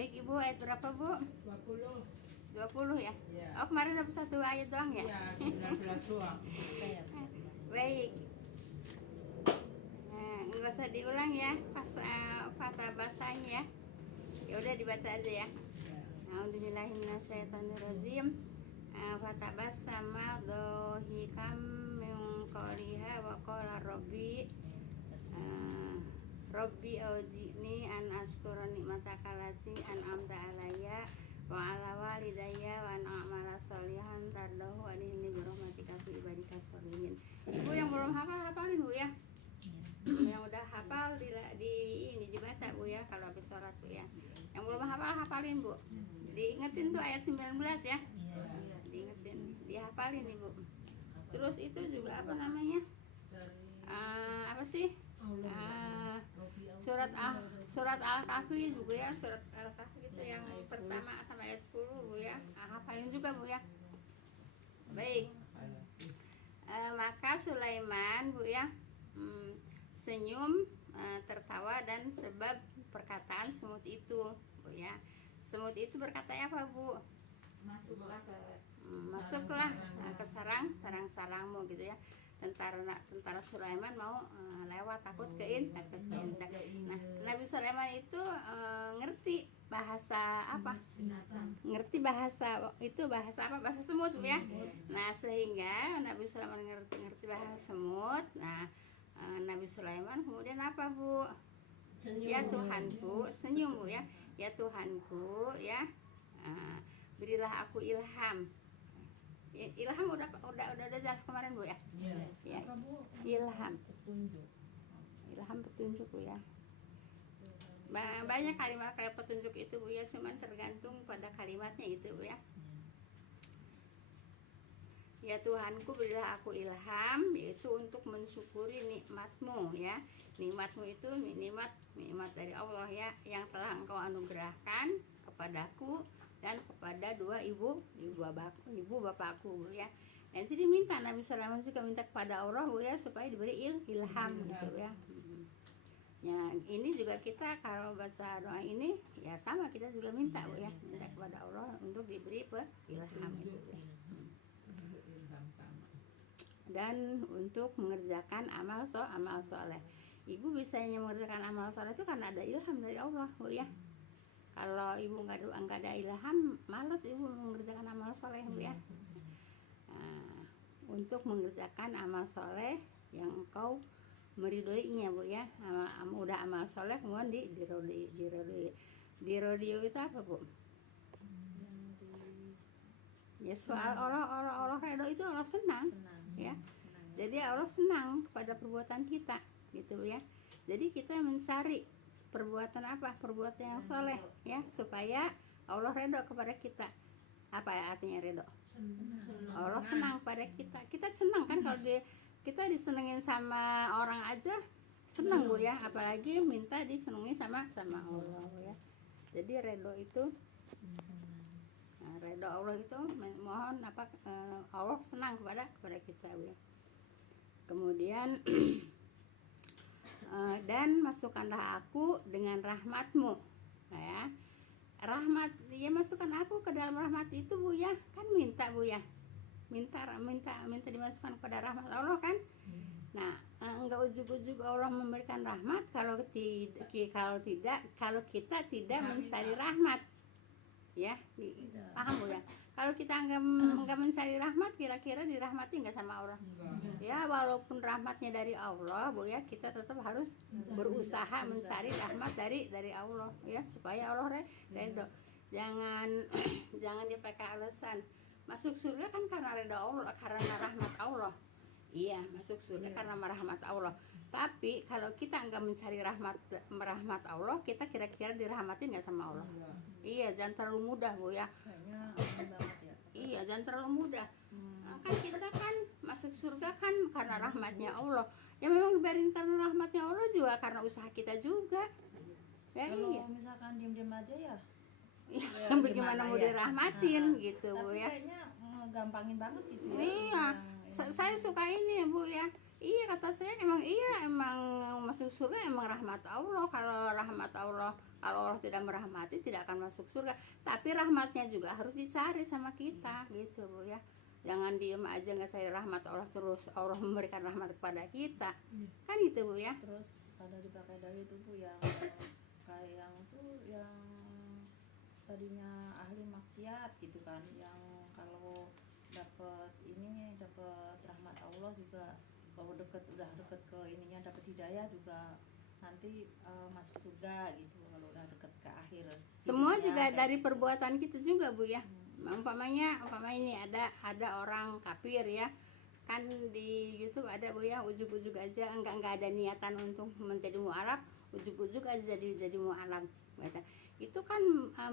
Baik Ibu, ayat berapa Bu? 20. 20 ya? Iya. Oh kemarin dapat satu ayat doang ya? Iya, 19 doang. Baik. Nah, nggak usah diulang ya pas kata bahasanya ya. Ya udah dibaca aja ya. A'udzubillahiminasyaitonirrajim. Fatabasama dohikam min qawliha wa qala Rabbi aujini an ashkura nikmataka lati an'amta alayya wa ala walidayya wa an a'mala sholihan tardahu wa adkhilni bi rahmatika fi ibadika sholihin. Ibu yang belum hafalin Bu ya. Yang udah hafal ini dibaca Bu ya kalau habis sholat Bu ya. Yang belum hafalin Bu. Diingetin tuh ayat 19 ya. Diingetin, dihafalin Ibu. Terus itu juga apa namanya? Apa sih? Surat Al-Kahfi juga ya, surat Al-Kahfi itu yang pertama sampai ayat 10 Bu ya. Hafalin juga Bu ya. Baik. Maka Sulaiman Bu ya senyum, tertawa dan sebab perkataan semut itu Bu ya. Semut itu berkata apa Bu? Masuklah ke sarang-sarangmu gitu ya. Tentara Sulaiman mau lewat takut ke insak. Nah, Nabi Sulaiman itu ngerti bahasa apa? Ngerti bahasa itu bahasa apa? Bahasa semut ya. Nah, sehingga Nabi Sulaiman ngerti bahasa semut. Nah, Nabi Sulaiman kemudian apa Bu? Ya Tuhanku, senyum Bu ya. Ya Tuhanku ya, berilah aku ilham. Ilham udah jelas kemarin Bu ya. Ya. Ilham petunjuk Bu ya. Banyak kalimat kayak petunjuk itu Bu ya, cuman tergantung pada kalimatnya itu Bu ya. Ya Tuhanku berilah aku ilham, yaitu untuk mensyukuri nikmatmu ya. Nikmatmu itu nikmat dari Allah ya, yang telah engkau anugerahkan kepadaku dan kepada dua ibu bapakku Bu ya. Dan sini minta Nabi Sulaiman juga minta kepada Allah Bu ya, supaya diberi ilham gitu ya. Ya ini juga kita kalau baca doa ini ya sama, kita juga minta Bu ya, minta kepada Allah untuk diberi ilham gitu ya. Dan untuk mengerjakan amal soleh. Ibu bisanya mengerjakan amal soleh itu karena ada ilham dari Allah Bu ya. Kalau ibu nggak ada ilham, malas ibu mengerjakan amal soleh Bu ya. Nah, untuk mengerjakan amal soleh yang engkau meridoinya Bu ya. Udah amal soleh kemudian dirodoi itu apa Bu? Ya soal Allah redho itu Allah senang ya. Jadi Allah senang kepada perbuatan kita gitu ya. Jadi kita mencari perbuatan apa? Perbuatan yang soleh ya, supaya Allah redho kepada kita. Apa artinya redho? Allah senang pada kita. Kita senang kan kalau kita disenengin sama orang aja senang Bu ya, apalagi minta disenangi sama Allah ya. Jadi redho itu redho Allah itu mohon apa Allah senang kepada kita Bu ya. Kemudian dan masukkanlah aku dengan rahmatmu ya. Rahmat ya, masukkan aku ke dalam rahmat itu Bu ya, kan minta Bu ya, minta dimasukkan kepada rahmat Allah kan. Nah, enggak ujug-ujug Allah memberikan rahmat kalau kita tidak mencari rahmat ya. Paham Bu ya? Kalau kita enggak mencari rahmat, kira-kira dirahmati enggak sama Allah? Ya walaupun rahmatnya dari Allah Bu ya, kita tetap harus berusaha mencari rahmat dari Allah ya, supaya Allah redho. Jangan dipakai alasan masuk surga kan karena redho Allah, karena rahmat Allah. Iya, masuk surga karena rahmat Allah. Tapi kalau kita enggak mencari rahmat Allah, kita kira-kira dirahmatin enggak sama Allah? Iya, jangan terlalu mudah Bu ya. Iya, jangan terlalu mudah. Kan kita kan masuk surga kan karena rahmatnya Allah. Ya memang dibiarin karena rahmatnya Allah juga karena usaha kita juga. Ya, kalau iya. misalkan diem-diem aja ya Bagaimana mau dirahmatin gitu Bu tapi ya. kayaknya gampangin banget gitu ya. Iya, saya suka ini Bu ya. Iya, kata saya emang iya, emang masuk surga emang rahmat Allah. Kalau rahmat Allah, kalau Allah tidak merahmati tidak akan masuk surga. Tapi rahmatnya juga harus dicari sama kita gitu Bu ya. Jangan diem aja nggak cari rahmat Allah terus Allah memberikan rahmat kepada kita. Kan gitu Bu ya. Terus ada dipakai dalil itu Bu yang kayak yang tuh yang tadinya ahli maksiat gitu kan, yang kalau dapat rahmat Allah juga, kalau udah deket ke ininya dapat hidayah juga nanti masuk surga gitu kalau udah deket ke akhir Semua hidupnya, juga kayak dari gitu. perbuatan kita juga Bu ya. Umpamanya ini ada orang kafir ya, kan di YouTube ada Bu ya, ujug-ujug aja enggak ada niatan untuk menjadi mualaf, ujug-ujug aja jadi mualaf gitu. Itu kan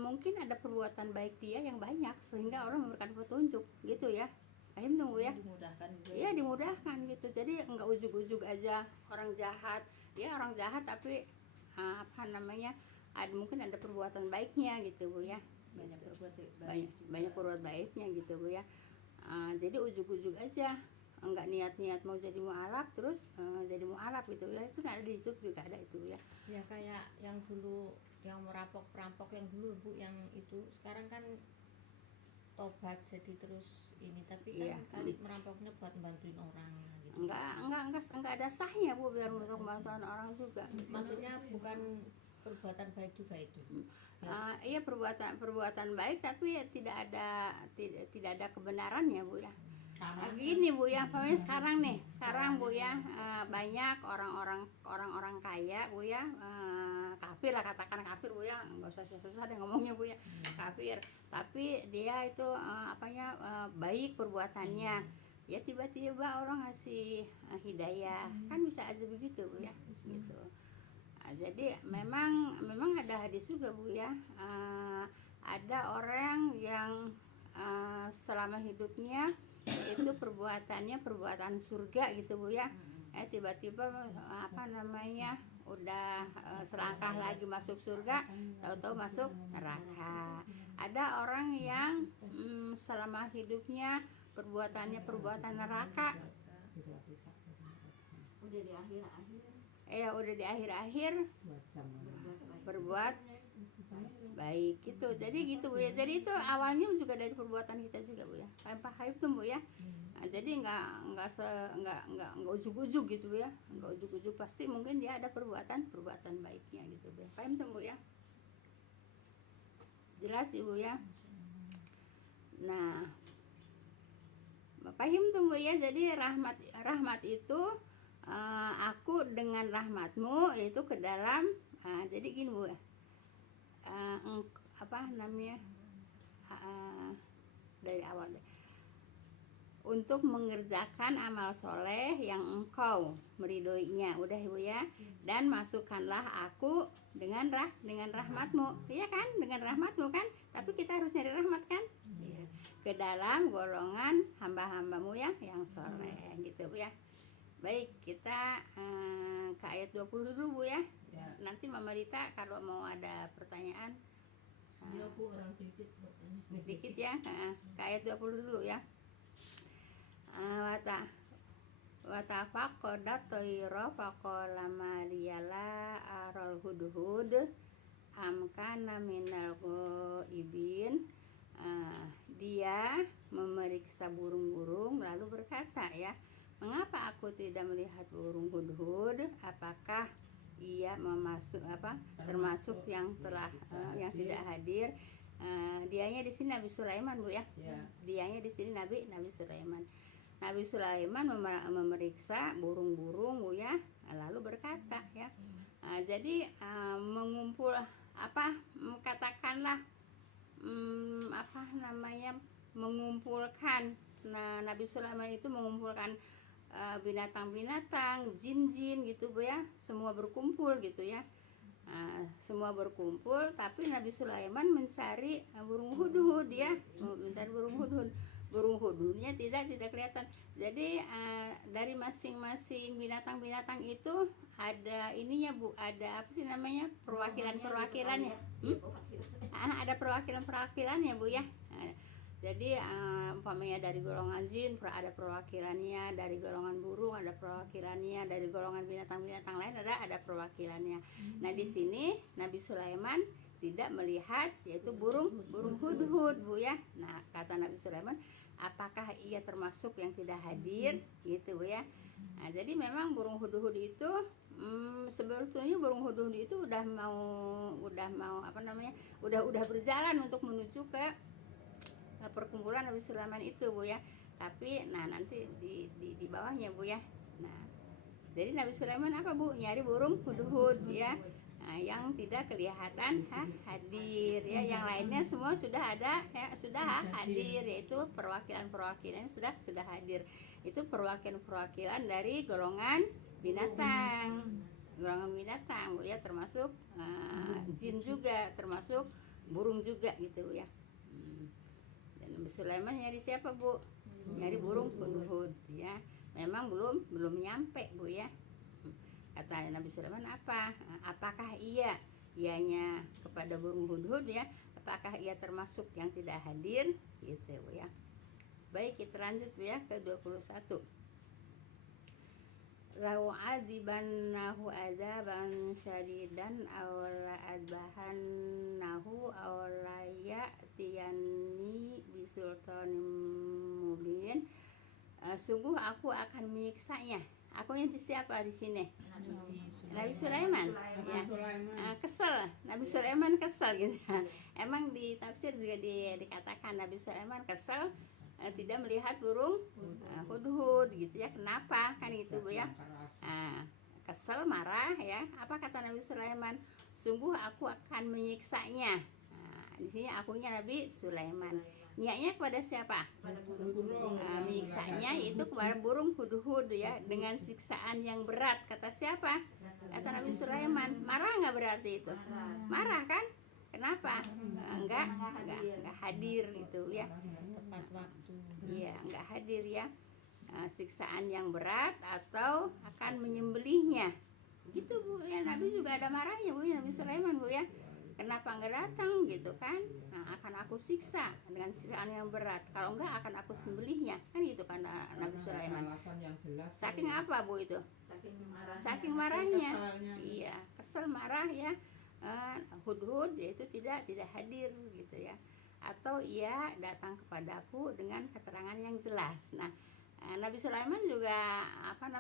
mungkin ada perbuatan baik dia yang banyak sehingga orang memberikan petunjuk gitu ya. Paham tuh Bu ya? Dimudahkan juga. Iya, dimudahkan gitu. Jadi enggak ujug-ujug aja orang jahat. Ya orang jahat tapi mungkin ada perbuatan baiknya gitu Bu ya. Banyak berbuat banyak baik juga. banyak perbuatan baiknya gitu Bu ya. Jadi ujug-ujug aja enggak niat-niat mau jadi mualaf terus jadi mualaf gitu ya. Itu ada di YouTube juga ada itu ya. Ya kayak yang dulu yang perampok yang dulu Bu, yang itu sekarang kan tobat jadi terus ini, tapi kan Iya. kali merampoknya buat bantuin orang gitu. Enggak ada sahnya Bu biar untuk bantuan orang juga. Maksudnya bukan perbuatan baik juga itu. Iya, perbuatan baik tapi tidak ada kebenarannya Bu ya. Gini Bu ya, pokoknya sekarang Bu ya, banyak orang-orang kaya Bu ya, kafir lah, katakan kafir Bu ya, nggak usah susah deh ngomongnya Bu ya, kafir. Tapi dia itu baik perbuatannya. Ya tiba-tiba orang ngasih hidayah, kan bisa aja begitu Bu ya, gitu. Jadi memang ada hadis juga Bu ya, ada orang yang selama hidupnya itu perbuatannya perbuatan surga gitu Bu ya, tiba-tiba udah selangkah lagi masuk surga, tahu-tahu masuk neraka. Ada orang yang selama hidupnya perbuatannya perbuatan neraka, udah di akhir berbuat baik gitu. Jadi gitu Bu ya. Jadi itu awalnya juga dari perbuatan kita juga Bu ya. Paham tuh Bu ya. Jadi enggak ujug-ujug gitu Bu ya. Enggak ujug-ujug, pasti mungkin dia ada perbuatan baiknya gitu Bu ya. Paham tuh Bu ya. Jelas Ibu ya. Nah, paham tuh Bu ya. Jadi rahmat itu aku dengan rahmatmu itu ke dalam, jadi gini Bu ya. Dari awal deh. Untuk mengerjakan amal soleh yang engkau meridhoinya, udah Ibu ya. Dan masukkanlah aku dengan rahmatmu, iya kan, dengan rahmatmu kan. Tapi kita harus nyari rahmat kan, iya. Ke dalam golongan hamba-hambamu yang soleh gitu Bu ya. Baik, kita ke ayat 20 dulu Bu ya. Nanti Mama Rita kalau mau ada pertanyaan Dia Bu orang dikit. dikit ya, ke ayat 20 dulu ya. Wata faqadat tayra faqala mariyala arul hudhud amkana minal ghaibin. Dia memeriksa burung-burung lalu berkata ya, mengapa aku tidak melihat burung hudhud? Apakah ia termasuk yang telah yang tidak hadir? Dianya di sini Nabi Sulaiman Bu ya. Dianya di sini Nabi Sulaiman. Nabi Sulaiman memeriksa burung-burung Bu ya, lalu berkata ya. Jadi mengumpul katakanlah mengumpulkan. Nah, Nabi Sulaiman itu mengumpulkan binatang-binatang, jin-jin gitu Bu ya, semua berkumpul gitu ya. Semua berkumpul, tapi Nabi Sulaiman mencari burung hudhud ya, mencari burung hudhud. Burung hudhudnya tidak kelihatan. Jadi dari masing-masing binatang-binatang itu ada ininya Bu, ada apa sih namanya, perwakilannya. Ada perwakilan-perwakilannya Bu ya. Jadi umpamanya dari golongan jin ada perwakilannya, dari golongan burung ada perwakilannya, dari golongan binatang-binatang lain ada perwakilannya. Nah di sini Nabi Sulaiman tidak melihat yaitu burung hudhud Bu ya. Nah kata Nabi Sulaiman, apakah ia termasuk yang tidak hadir gitu Bu ya. Nah jadi memang burung hudhud itu sebetulnya burung hudhud itu udah mau apa namanya, udah berjalan untuk menuju ke perkumpulan Nabi Sulaiman itu Bu ya. Tapi nah nanti di bawahnya Bu ya. Nah jadi Nabi Sulaiman apa Bu, nyari burung hudhud ya. Nah, yang tidak kelihatan hadir ya, yang lainnya semua sudah ada ya, sudah hadir, yaitu perwakilan sudah hadir. Itu perwakilan dari golongan binatang Bu ya, termasuk jin juga, termasuk burung juga gitu ya. Dan Nabi Sulaiman nyari siapa Bu? Nyari burung hudhud ya. Memang belum nyampe Bu ya. Kata Nabi Sulaiman apa? Apakah ianya kepada burung hudhud ya? Apakah ia termasuk yang tidak hadir? Gitu Bu ya. Baik, kita lanjut Bu ya ke 21. Lau adzibannahu adzaban syadidan aw la adbahannahu aw la ya'tiyanni bisultanin mubin. Sungguh aku akan menyiksanya. Aku itu siapa di sini? Nabi Sulaiman. Ya. Kesel. Nabi Sulaiman kesel gitu. Emang di tafsir juga dikatakan Nabi Sulaiman kesel tidak melihat burung hudhud gitu ya. Kenapa? Kan gitu Bu ya. Kesel, marah ya. Apa kata Nabi Sulaiman? Sungguh aku akan menyiksanya. Di sini akunya Nabi Sulaiman. Nyaknya kepada siapa? Menyiksanya itu kepada burung hudhud ya, dengan siksaan yang berat. Kata siapa? Kata Nabi Sulaiman. Marah nggak berarti itu? Marah kan? Kenapa? Enggak hadir itu ya. Tepat waktu. Iya, enggak hadir ya. Siksaan yang berat atau akan menyembelihnya. Gitu Bu ya. Nabi juga ada marahnya Bu ya, Nabi Sulaiman Bu ya. Kenapa enggak datang gitu kan? Nah, akan aku siksa dengan siksaan yang berat. Kalau enggak akan aku sembelihnya. Kan gitu kan Nabi Sulaiman. Saking apa Bu itu? Saking marahnya. Iya, kesel, marah ya. Hudhud yaitu tidak hadir gitu ya. Atau ia datang kepadaku dengan keterangan yang jelas. Nah, Nabi Sulaiman juga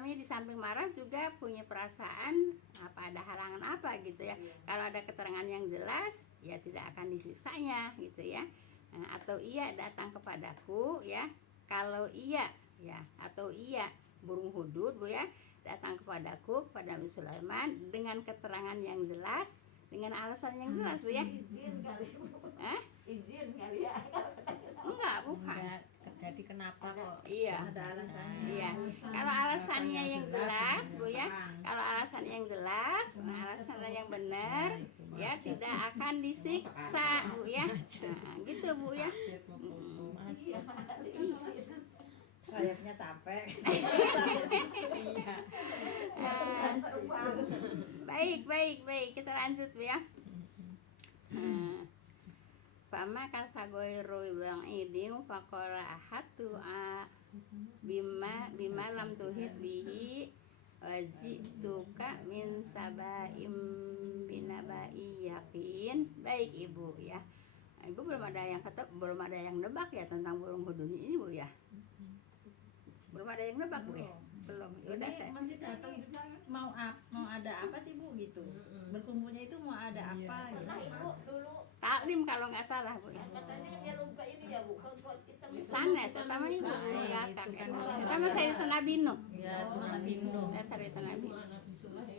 di samping marah juga punya perasaan apa ada halangan apa gitu ya. Kalau ada keterangan yang jelas ya tidak akan disiksanya gitu ya. Atau ia datang kepadaku ya. Kalau ia ya, atau ia burung hudhud Bu ya, datang kepadaku kepada Nabi Sulaiman dengan keterangan yang jelas, dengan alasan yang jelas Bu ya. Izin kali ya. Enggak, bukan. Enggak, jadi kenapa kok? Iya. Ada alasannya. Iya. Kalau alasannya yang jelas, Bu ya. Kalau alasan yang jelas, alasan yang benar, ya tidak akan disiksa, Bu ya. Nah, gitu Bu ya. Sayapnya capek. Baik. Kita lanjut Bu ya. Fama kasagoiru bang idim fakola ahatu bima lam tuhit bihi wajituka min sabaim binabai yakin. Baik Ibu ya. Ibu belum ada yang nebak ya tentang burung hudhud ini Bu ya. Belum ada yang nebak Bu ya. Belum. Udah saya. Masih datang mau ada apa sih Bu gitu. Berkumpulnya itu mau ada apa gitu. Ibu dulu Taklim kalau nggak salah Bu ya. katanya dia lupa ini ya Bu, buat kita Sanes sama Ibu ya kan. Sama saya itu Nabi Nuh. Ya, teman Nabi Nuh. Dasar itu Nabi. Nabi Sulaiman.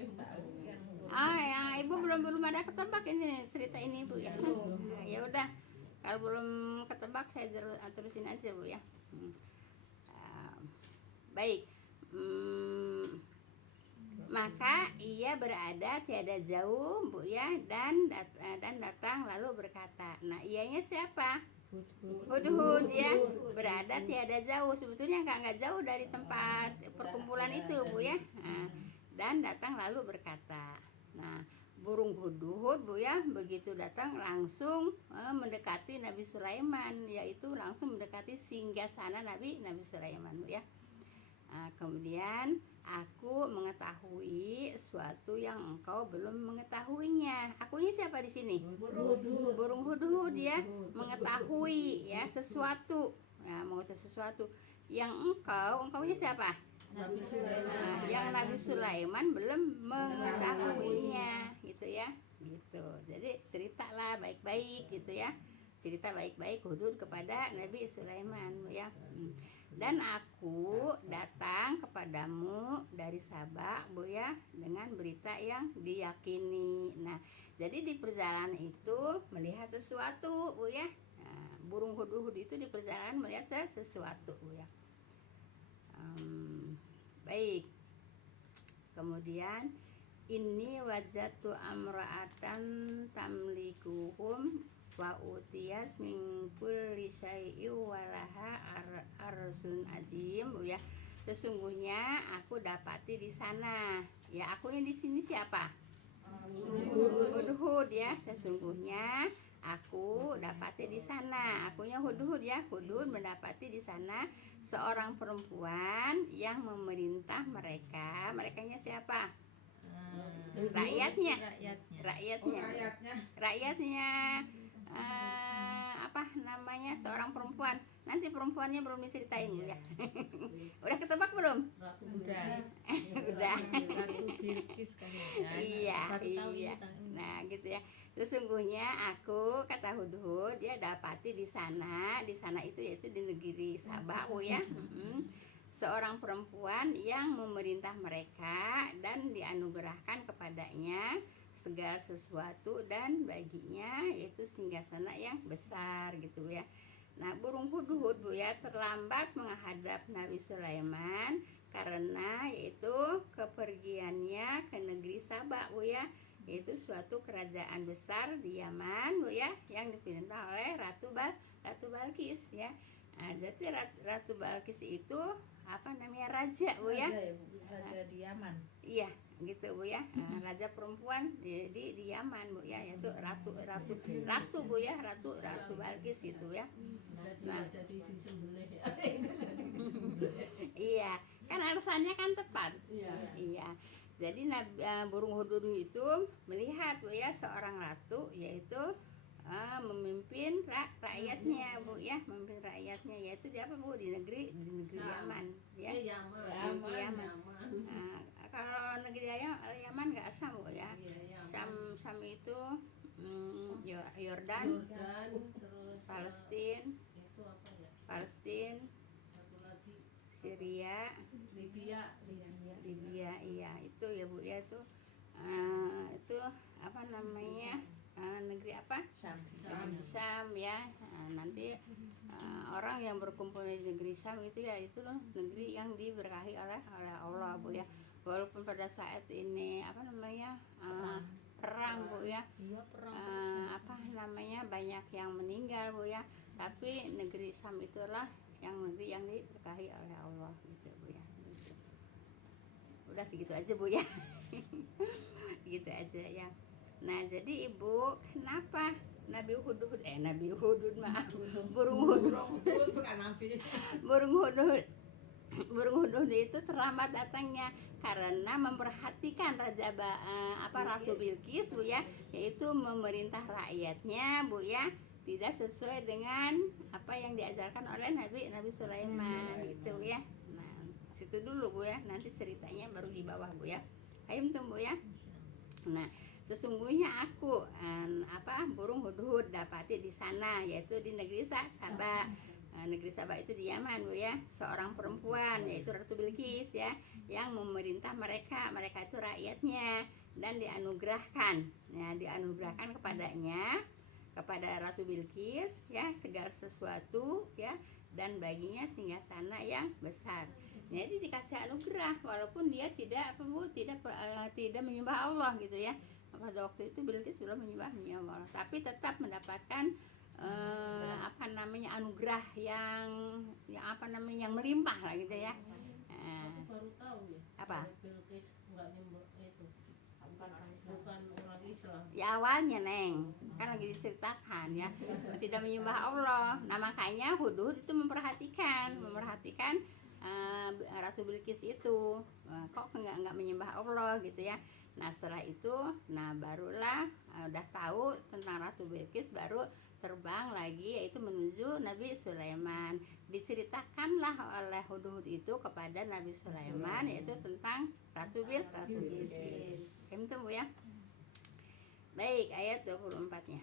Ya Ibu belum ada ketebak ini cerita ini Bu ya. Nah, ya udah. Kalau belum ketebak saya terusin aja Bu ya. Baik. Maka ia berada tiada jauh Bu ya, dan datang lalu berkata. Nah, ianya siapa? Hudhud ya, berada tiada jauh. Sebetulnya nggak jauh dari tempat perkumpulan itu Bu ya. Dan datang lalu berkata. Nah, burung hudhud Bu ya, begitu datang langsung mendekati Nabi Sulaiman, yaitu langsung mendekati singgasana Nabi Sulaiman Bu ya. Kemudian aku mengetahui sesuatu yang engkau belum mengetahuinya. Akunya siapa di sini? Burung hudhud ya, mengetahui ya sesuatu. Ya, mengetahui sesuatu yang engkaunya siapa? Yang Nabi Sulaiman belum mengetahuinya gitu ya. Gitu. Jadi ceritalah baik-baik gitu ya. Cerita baik-baik hudhud kepada Nabi Sulaiman ya. Dan aku datang kepadamu dari Sabak Bu ya, dengan berita yang diyakini. Nah, jadi di perjalanan itu melihat sesuatu Bu ya. Nah, burung hudhud itu di perjalanan melihat sesuatu Bu ya. Baik. Kemudian ini wajatu amra'atan tamlikuhum wa utiyas min kulli syai'in walaha arsun azim Bu ya. Sesungguhnya aku dapati di sana. Ya, akunya di sini siapa? Hudhud ya. Sesungguhnya aku dapati di sana. Akunya hudhud ya. Hudhud mendapati di sana seorang perempuan yang memerintah mereka. Merekanya siapa? Rakyatnya. Apa namanya, seorang perempuan. Nanti perempuannya belum diceritain ya. Udah ketebak belum? Udah. Iya. Nah gitu ya. Sesungguhnya aku, kata hudhud ya, dapati di sana itu yaitu di negeri Sabak ya. Seorang perempuan yang memerintah mereka dan dianugerahkan kepadanya segala sesuatu dan baginya yaitu singgasana yang besar gitu ya. Nah, burung hudhud Bu ya terlambat menghadap Nabi Sulaiman karena yaitu kepergiannya ke negeri Sabak Bu ya, yaitu suatu kerajaan besar di Yaman Bu ya, yang diperintah oleh Ratu Balkis ya. Nah, jadi Ratu Balkis itu apa namanya, raja Bu ya. Raja di Yaman. Iya, gitu Bu ya. Raja perempuan di Yaman Bu ya, yaitu ratu Bu ya, ratu Balkis itu ya. Nah, iya, kan alasannya kan tepat. Iya. Jadi burung hudhud itu melihat Bu ya seorang ratu, yaitu memimpin rakyatnya Bu ya, memimpin rakyatnya, yaitu di apa Bu, di negeri Yaman ya. Yaman. Kalau negeri Yaman nggak Syam Bu ya. Syam itu Yordan, terus Palestina, itu apa ya? Satu lagi Syria, Libya, iya itu ya Bu ya, itu apa namanya, negeri apa? Syam ya. Nanti orang yang berkumpul di negeri Syam itu ya, itu loh negeri yang diberkahi oleh Allah Bu ya. Walaupun pada saat ini apa namanya, perang Bu ya, apa namanya, banyak yang meninggal Bu ya, tapi negeri Syam itulah negeri yang diberkahi oleh Allah gitu Bu ya. Udah segitu aja Bu ya. Gitu aja ya. Nah, jadi Ibu, kenapa burung hudhud itu terlambat datangnya karena memperhatikan Ratu Bilqis Bu ya, yaitu memerintah rakyatnya Bu ya, tidak sesuai dengan apa yang diajarkan oleh Nabi Sulaiman gitu ya. Nah, situ dulu Bu ya, nanti ceritanya baru di bawah Bu ya. Ayo Bu ya. Nah, sesungguhnya aku burung hudhud dapati di sana, yaitu di negeri Sabak. Negeri Sabak itu di Yaman Bu ya, seorang perempuan yaitu Ratu Bilqis ya, yang memerintah mereka itu rakyatnya, dan dianugerahkan kepadanya, kepada Ratu Bilqis ya, segala sesuatu ya, dan baginya singgasana yang besar. Jadi dikasih anugerah walaupun dia tidak menyembah Allah gitu ya. Pada waktu itu Bilqis belum menyembah Allah, tapi tetap mendapatkan anugerah yang melimpah lah gitu ya. Aku baru tahu ya. Apa? Bilqis nggak nyembah itu. Bukan orang Islam. Ya awalnya Neng, kan lagi diceritakan ya, tidak menyembah Allah. Nah makanya Hudhud itu memperhatikan Ratu Bilqis itu, kok nggak menyembah Allah gitu ya. Nah setelah itu, nah barulah udah tahu tentang Ratu Bilqis, baru terbang lagi yaitu menuju Nabi Sulaiman. Diceritakanlah oleh Hudhud itu kepada Nabi Sulaiman yaitu tentang Ratu Bilqis. Itu Bu ya. Baik, ayat 24-nya.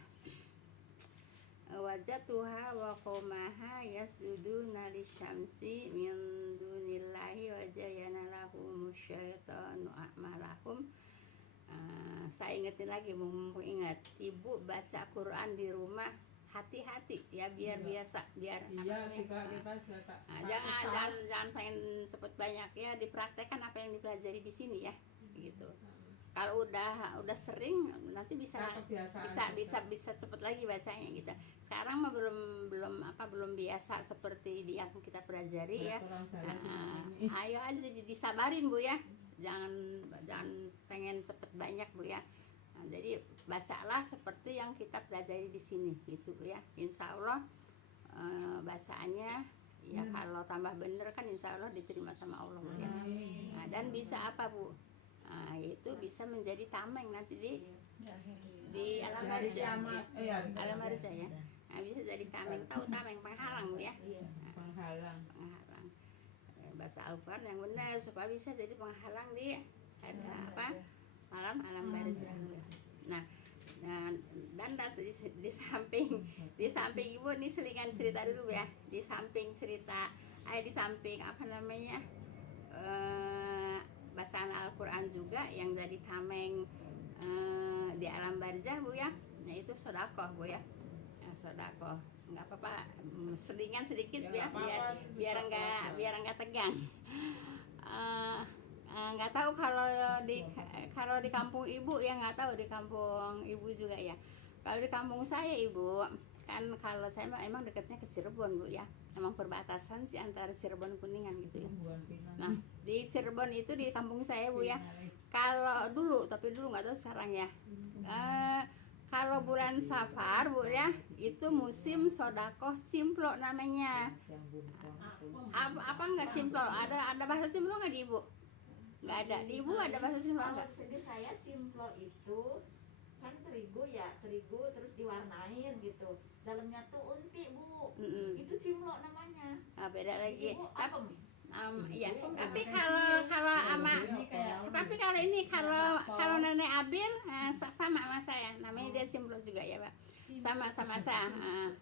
Wajatuha wa qaumaha yasjuduna lisyamsi min dunillahi wa zayyana lahumus syaitanu a'malahum. Saya ingetin lagi, mumpung ingat, Ibu baca Quran di rumah hati-hati ya, biar biasa, biar jangan pengen cepet banyak ya, dipraktekkan apa yang dipelajari di sini ya, gitu. Kalau udah sering nanti bisa cepet lagi bacanya gitu. Sekarang mah belum biasa seperti yang kita pelajari ya. Ayo aja disabarin Bu ya. Jangan pengen cepet banyak Bu ya. Nah, jadi bacalah seperti yang kita pelajari di sini gitu Bu ya. Insya Allah bacaannya ya kalau tambah bener kan insya Allah diterima sama Allah Bu ya. Nah, dan bisa apa Bu? Itu bisa menjadi tameng nanti di alam barzah ya. Alam barzah ya. Nah, bisa jadi tameng, tahu tameng penghalang Bu ya. Penghalang. Bahasa Al-Qur'an yang benar supaya bisa jadi penghalang di ada apa? Alam barzah. Nah, dan di samping Ibu nih selingan cerita dulu ya. Di samping cerita di samping apa namanya? Bacaan Al-Quran juga yang jadi tameng di alam barzah Bu ya. Nah itu sodakoh Bu ya. Sodakoh nggak apa-apa, selingan sedikit ya, biar nggak tegang. Nggak tahu kalau di kampung Ibu ya, nggak tahu di kampung Ibu juga ya. Kalau di kampung saya Ibu kan, kalau saya emang dekatnya ke Cirebon Bu ya, emang perbatasan sih antara Cirebon Kuningan gitu ya. Nah di Cirebon itu di kampung saya Bu ya, kalau dulu, tapi dulu nggak tahu sekarang ya, kalau bulan Safar Bu ya, itu musim sodakoh simplo namanya. Apa nggak simplo? Ada bahasa simplo nggak di Ibu? Nggak ada. Di Ibu ada bahasa simplo nggak? Sedih saya simplo itu kan terigu terus diwarnain gitu, dalamnya tuh unti Bu. Itu simplo namanya. Beda lagi. Iya. Tapi kalau nenek Abil sama sama saya, namanya dia simplo juga ya Pak. Sama saya.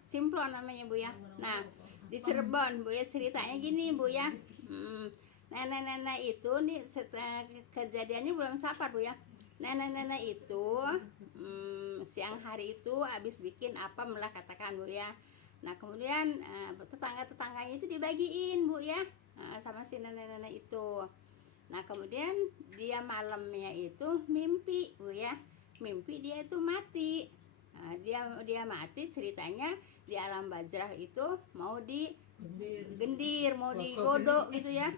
Simplo namanya Bu ya. Nah di Cirebon Bu ya, ceritanya gini Bu ya. Nenek-nenek itu nih kejadiannya bulan Safar Bu ya. Nenek-nenek itu siang hari itu habis bikin apa melah katakan Bu ya. Nah kemudian tetangga-tetangganya itu dibagiin Bu ya, sama si nenek-nenek itu. Nah kemudian dia malamnya itu mimpi Bu ya, mimpi dia itu mati. Nah, dia mati, ceritanya di alam barzah itu mau digendir, mau digodok gitu ya,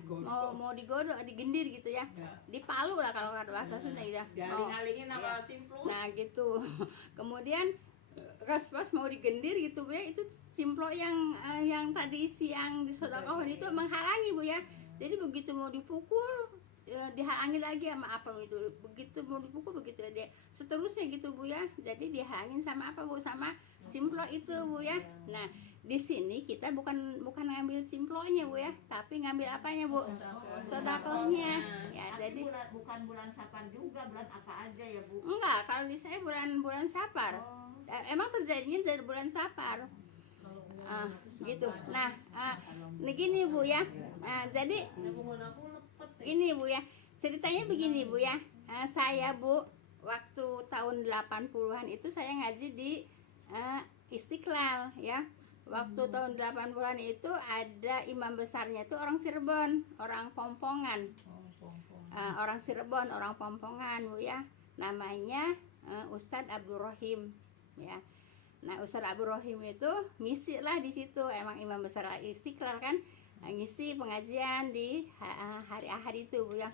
mau digodok, digendir gitu ya, dipalu lah kalau ada bahasa Sunda gitu. Dialing-alingin sama simplo. Nah gitu. Kemudian pas mau digendir gitu Bu ya, itu simplo yang tadi siang disodakohin itu menghalangi Bu ya. Jadi begitu mau dipukul dihalangi lagi sama apa itu, begitu mau dipukul begitu dia seterusnya gitu Bu ya. Jadi dihalangin sama apa Bu, sama simplo itu Bu ya. Nah di sini kita bukan ngambil simplonya Bu ya, tapi ngambil apanya Bu? Sodakohnya ya. Jadi bukan bulan Safar juga, bulan apa aja ya Bu? Enggak, kalau di saya bulan Safar. Emang terjadinya dari bulan Safar. Gitu. Nah, begini Bu ya. Jadi ini Bu ya. Ceritanya begini Bu ya. Saya Bu waktu tahun 80-an itu saya ngaji di Istiqlal ya. Waktu tahun 80-an itu ada imam besarnya itu orang Cirebon, orang Pompongan. Orang Cirebon, orang Pompongan Bu ya. Namanya Ustadz Abdurrahim ya. Nah Ustadz Abdurrahim itu ngisi lah di situ, emang imam besar Istiqlal kan, ngisi pengajian di hari Ahad itu Bu ya.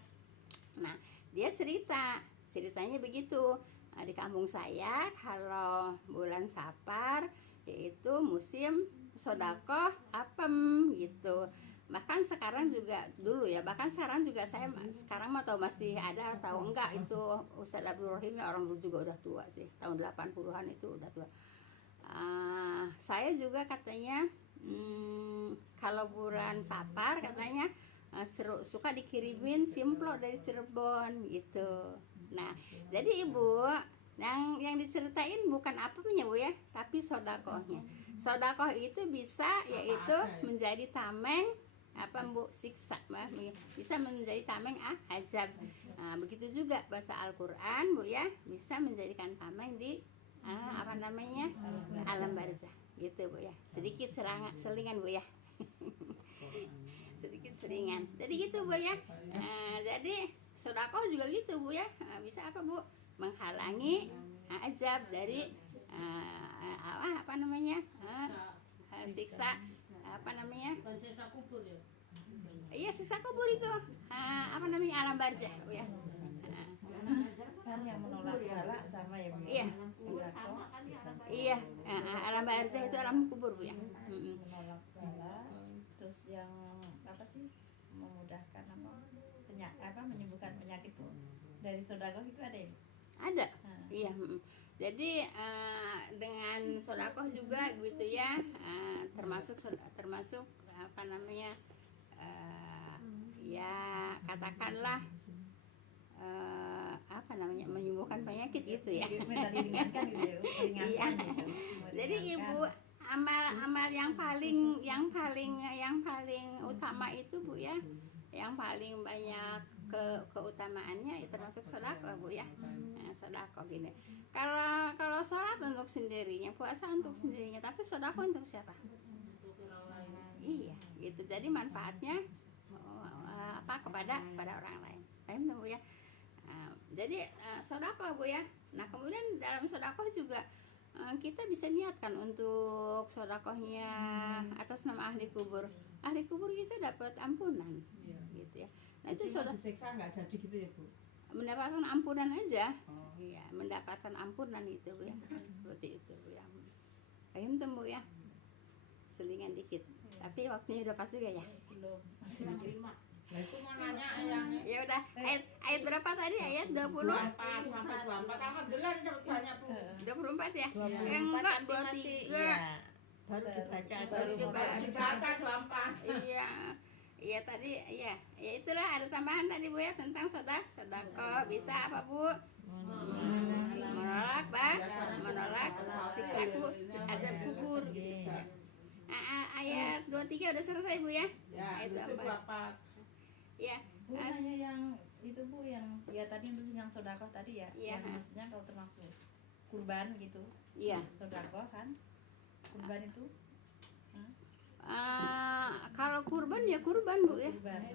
Nah dia ceritanya begitu, Di kampung saya kalau bulan Sapar yaitu musim sodakoh apem gitu. Bahkan sekarang juga dulu ya, bahkan sekarang juga saya sekarang mah tahu masih ada atau enggak itu Ustadz Abdul Rahim ya, orang dulu juga udah tua sih, tahun 80-an itu udah tua. Saya juga katanya kalau bulan Sapar katanya suka dikirimin simplok dari Cirebon gitu. Nah, jadi Ibu yang diceritain bukan apemnya Bu ya, tapi sodakohnya. Sodakoh itu bisa yaitu menjadi tameng apa Bu siksa, bisa menjadi tameng azab. Begitu juga bahasa Al-Qur'an Bu ya, bisa menjadikan tameng di apa namanya alam barzah gitu Bu ya. Sedikit selingan Bu ya. Sedikit selingan. Jadi gitu Bu ya. Jadi sedekah juga gitu Bu ya. Bisa apa Bu? Menghalangi azab dari apa namanya? Siksa apa namanya? Bukan sisa kubur ya. Iya, siksa kubur itu. Apa namanya? Alam barzah Bu ya. Kan yang menolak pahala sama ya Bu. Iya. Sedekah Iya, alam barzah itu alam kubur Bu ya. menolak pahala, terus yang apa sih memudahkan apa menyembuhkan penyakit tuh dari sedekah itu ada ya Bu? Ada. Nah, Iya. Jadi dengan sodakoh juga gitu ya, termasuk apa namanya ya katakanlah apa namanya menyembuhkan penyakit gitu ya. minta diringankan gitu ya, meringankan gitu. Jadi Ibu amal yang paling utama itu Bu ya, yang paling banyak keutamaannya itu termasuk sedekah Bu ya. Sedekah gini. Kalau sholat untuk sendirinya, puasa untuk sendirinya, tapi sedekah untuk siapa? Untuk orang lain. Iya, gitu. Jadi manfaatnya apa kepada orang lain. Paham tuh Bu ya? Jadi sedekah Bu ya. Nah, kemudian dalam sedekah juga kita bisa niatkan untuk sedekahnya atas nama ahli kubur. Ahli kubur kita dapat ampunan, gitu ya. Nah, itu Cuma disiksa nggak jadi gitu ya Bu? mendapatkan ampunan aja. Oh. Iya, mendapatkan ampunan itu Bu ya. Seperti itu Bu ya. Paham tuh Bu ya? Selingan dikit. Tapi waktunya udah pas juga ya. Belum, masih dikit. Nah itu mau nanya yang Ya udah, ayat berapa tadi? Ayat 20? 24 sampai 24. Alhamdulillah ini dapat banyak Bu. 24 ya? 24 Enggak, tapi masih 23. iya, baru dibaca aja. Baru dibaca. Dibaca 24. Iya. Iya tadi, iya. Ya itulah ada tambahan tadi Bu ya tentang sedekah. Bisa apa Bu? Menolak menolak siksa azab kubur gitu ya. Ayat 23 udah selesai Bu ya? Ya, Ayat itu 24. 24. Ya. Bu nanya yang itu Bu yang ya tadi untuk yang sedekah tadi ya. Iya. Yang maksudnya kalau termasuk kurban gitu. Iya. Sedekah kan. Kurban itu Kalau kurban ya kurban Bu ya. kurban.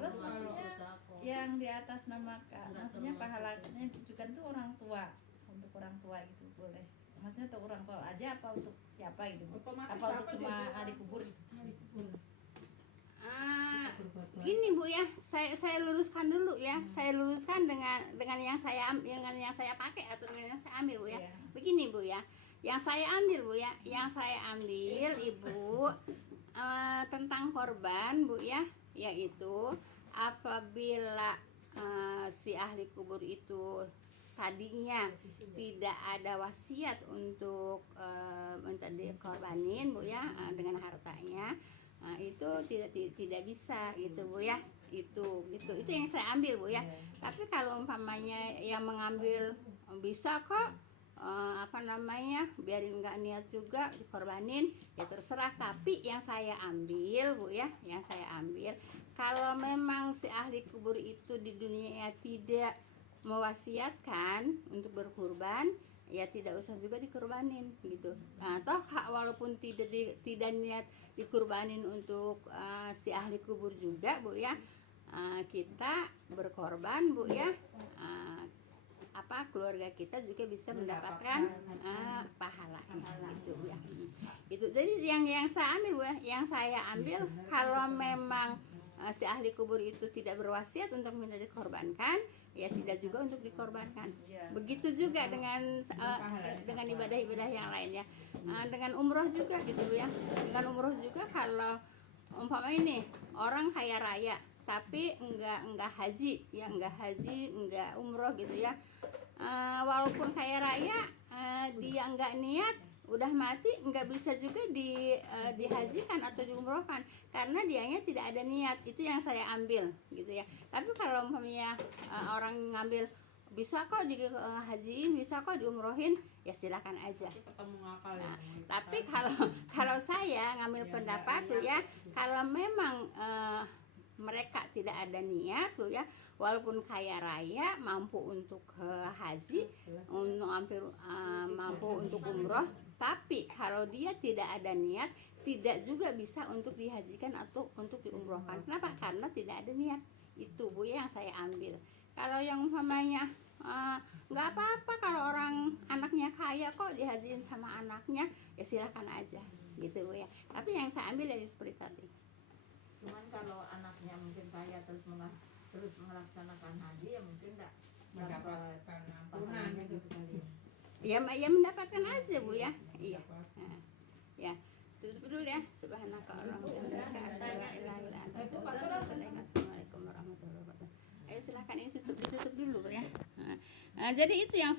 Terus maksudnya yang di atas nama maksudnya pahalanya ditujukan tuh orang tua, untuk orang tua gitu boleh. Maksudnya untuk orang tua aja apa untuk siapa gitu? Otomatis Apa untuk semua ahli kubur gitu? Gini Bu ya, saya luruskan dulu ya. Saya luruskan dengan yang saya pakai atau dengan yang saya ambil Bu ya. Iya. Begini Bu ya. Yang saya ambil Bu ya, yang saya ambil Ibu tentang korban Bu ya, yaitu apabila si ahli kubur itu tadinya tidak ada wasiat untuk minta dikorbanin Bu ya dengan hartanya, itu tidak bisa gitu Bu ya. Itu yang saya ambil Bu ya. Tapi kalau umpamanya yang mengambil bisa kok apa namanya biarin nggak niat juga dikorbanin ya terserah. Tapi yang saya ambil Bu ya, yang saya ambil kalau memang si ahli kubur itu di dunia tidak mewasiatkan untuk berkurban ya tidak usah juga dikurbanin gitu. Toh walaupun tidak niat dikurbanin untuk si ahli kubur juga Bu ya, kita berkorban Bu ya, apa keluarga kita juga bisa mendapatkan pahalanya gitu Bu ya. Itu jadi yang saya ambil Bu ya, yang saya ambil kalau memang si ahli kubur itu tidak berwasiat untuk minta dikorbankan, ya tidak juga untuk dikorbankan. Iya. Begitu juga dengan ibadah-ibadah yang lainnya. Dengan umroh juga gitu Bu ya. Dengan umroh juga kalau umpama ini orang kaya raya tapi enggak haji, ya enggak haji, enggak umroh gitu ya. Walaupun kaya raya, dia enggak niat, udah mati nggak bisa juga dihajikan atau diumrohkan karena dianya tidak ada niat. Itu yang saya ambil gitu ya. Tapi kalau umpamanya orang ngambil bisa kok dihajiin, bisa kok diumrohin, ya silakan aja. Ketemu ngakal ya. Tapi kalau saya ngambil pendapat tuh ya, kalau memang mereka tidak ada niat tuh ya, walaupun kaya raya mampu untuk haji, mampu untuk umroh, tapi kalau dia tidak ada niat, tidak juga bisa untuk dihajikan atau untuk diumrohkan. Kenapa? Karena tidak ada niat. Itu Bu yang saya ambil. Kalau yang umpamanya nggak apa-apa kalau orang anaknya kaya kok dihajiin sama anaknya, ya silakan aja gitu Bu ya. Tapi yang saya ambil dari seperti tadi. Cuman kalau anaknya mungkin kaya terus melaksanakan haji, ya mungkin enggak Mendapatkan ampunan gitu kali Ya ya. mendapatkan aja Bu ya. Iya. Ya. Tutup dulu ya. Subhanakallahumma wa bihamdika asyhadu an la ilaha illa anta astaghfiruka wa atubu ilaik. Assalamualaikum warahmatullahi wabarakatuh. Ayo silakan ini ditutup dulu Bu ya. Jadi itu yang